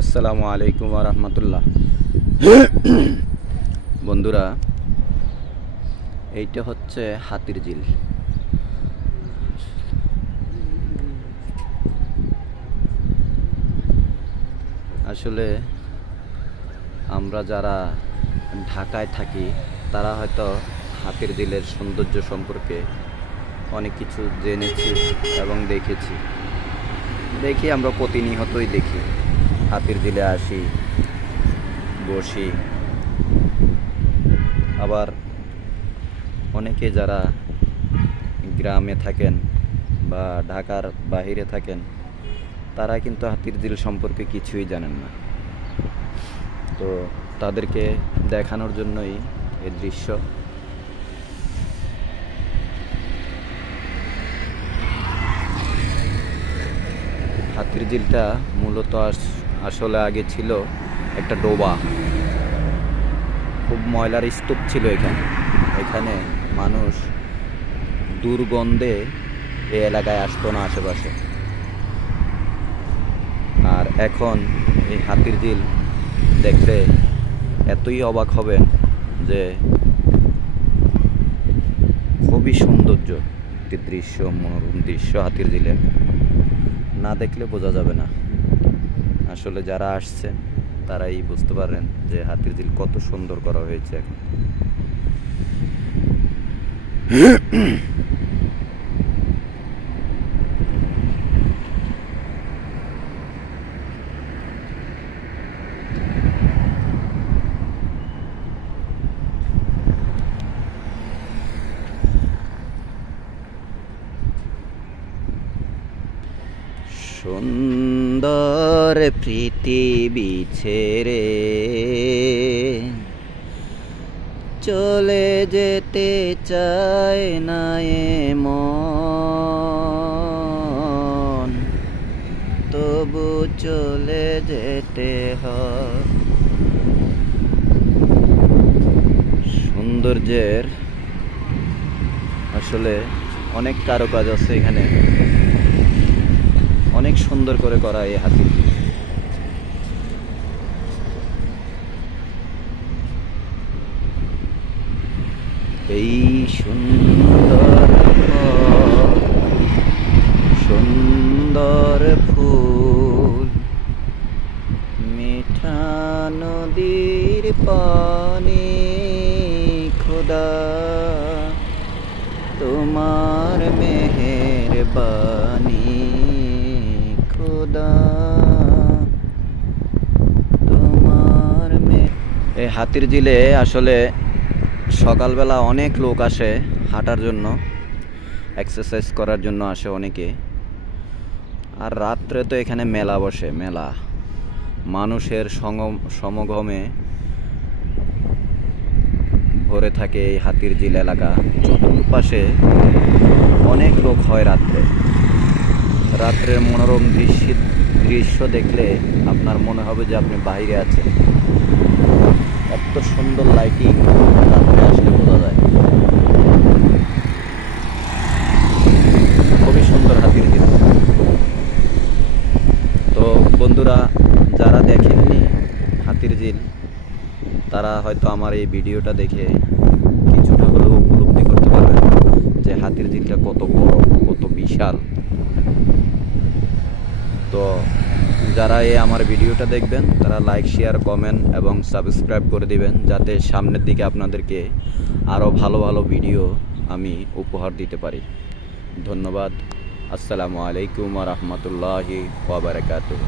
আসসালামু আলাইকুম ওয়া রাহমাতুল্লাহ। বন্ধুরা, এইটা হচ্ছে হাতির ঝিল। আসলে আমরা যারা ঢাকায় থাকি তারা হয়তো হাতির ঝিলের সৌন্দর্য সম্পর্কে অনেক কিছু জেনেছি এবং দেখি আমরা প্রতিনিয়তই দেখি। হাতির ঝিলে আসি, বসি। আবার অনেকে যারা গ্রামে থাকেন বা ঢাকার বাহিরে থাকেন তারা কিন্তু হাতির ঝিল সম্পর্কে কিছুই জানেন না। তো তাদেরকে দেখানোর জন্যই এই দৃশ্য। হাতির ঝিলটা মূলত আসলে আগে ছিল একটা ডোবা। খুব ময়লার স্তূপ ছিল এখানে মানুষ দুর্গন্ধে এই এলাকায় আসতো না আশেপাশে। আর এখন এই হাতির ঝিল দেখলে এতই অবাক হবেন যে খুবই সৌন্দর্য একটি দৃশ্য, মনোরম দৃশ্য হাতির ঝিলের। না দেখলে বোঝা যাবে না। আসলে যারা আসছেন তারাই বুঝতে পারেন যে হাতির ঝিল কত সুন্দর করা হয়েছে এখন। সুন্দর পৃথিবী ছেড়ে চলে যেতে চায় না মন, তবু চলে যেতে হয়। সৌন্দর্যের আসলে অনেক কারুকাজ আছে এখানে, অনেক সুন্দর করে করা এই হাতির ঝিল। এই সুন্দর ফুল, মিঠা নদীর পানি, খোদা তোমার মেহেরবানি, তোমার এই হাতির ঝিলে আসলে সকালবেলা অনেক লোক আসে হাঁটার জন্য, এক্সারসাইজ করার জন্য আসে অনেকে। আর রাত্রে তো এখানে মেলা বসে, মেলা মানুষের সমাগমে ভরে থাকে এই হাতির ঝিল এলাকা। চতুর্পাশে অনেক লোক হয় রাত্রের মনোরম দৃশ্য দেখলে আপনার মনে হবে যে আপনি বাইরে আছেন। এত সুন্দর লাইটিং রাত্রে আসলে বোঝা যায়। খুবই সুন্দর হাতির ঝিল। তো বন্ধুরা, যারা দেখেননি হাতির ঝিল তারা হয়তো আমার এই ভিডিওটা দেখে কিছুটা হলেও উপলব্ধি করতে পারবেন যে হাতির ঝিলটা কত বড়, কত বিশাল। তো যারা আমার ভিডিওটা দেখবেন তারা লাইক, শেয়ার, কমেন্ট এবং সাবস্ক্রাইব করে দিবেন, যাতে সামনের দিকে আপনাদেরকে আরও ভালো ভালো ভিডিও আমি উপহার দিতে পারি। ধন্যবাদ। আসসালামু আলাইকুম ওয়া রাহমাতুল্লাহি ওয়া বারাকাতুহু।